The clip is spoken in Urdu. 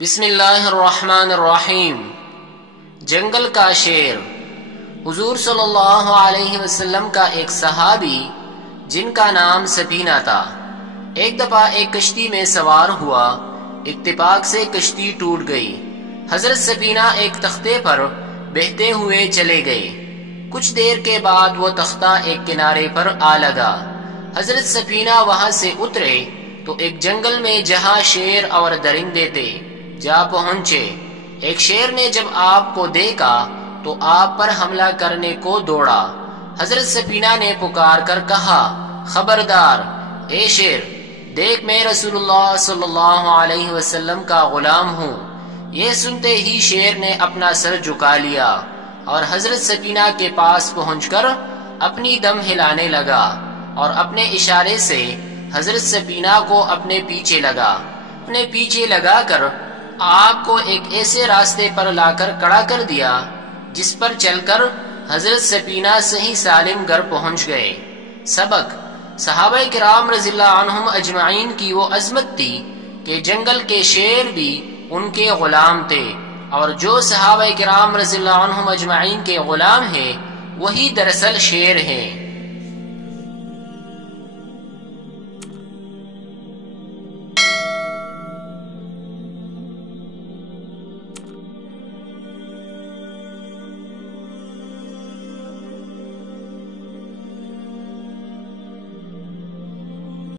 بسم اللہ الرحمن الرحیم۔ جنگل کا شیر۔ حضور صلی اللہ علیہ وسلم کا ایک صحابی جن کا نام سفینہ تھا، ایک دفعہ ایک کشتی میں سوار ہوا، اتفاق سے کشتی ٹوٹ گئی۔ حضرت سفینہ ایک تختے پر بہتے ہوئے چلے گئے۔ کچھ دیر کے بعد وہ تختہ ایک کنارے پر آ لگا۔ حضرت سفینہ وہاں سے اترے تو ایک جنگل میں جہاں شیر اور درندے تھے جا پہنچے۔ ایک شیر نے جب آپ کو دیکھا تو آپ پر حملہ کرنے کو دوڑا۔ حضرت سفینہ نے پکار کر کہا، خبردار اے شیر، دیکھ میں رسول اللہ صلی اللہ علیہ وسلم کا غلام ہوں۔ یہ سنتے ہی شیر نے اپنا سر جھکا لیا اور حضرت سفینہ کے پاس پہنچ کر اپنی دم ہلانے لگا اور اپنے اشارے سے حضرت سفینہ کو اپنے پیچھے لگا کر آپ کو ایک ایسے راستے پر لا کر کڑا کر دیا جس پر چل کر حضرت سفینہ صحیح سالم گھر پہنچ گئے۔ سبق: صحابہ کرام رضی اللہ عنہم اجمعین کی وہ عظمت تھی کہ جنگل کے شیر بھی ان کے غلام تھے، اور جو صحابہ کرام رضی اللہ عنہم اجمعین کے غلام ہیں وہی دراصل شیر ہیں۔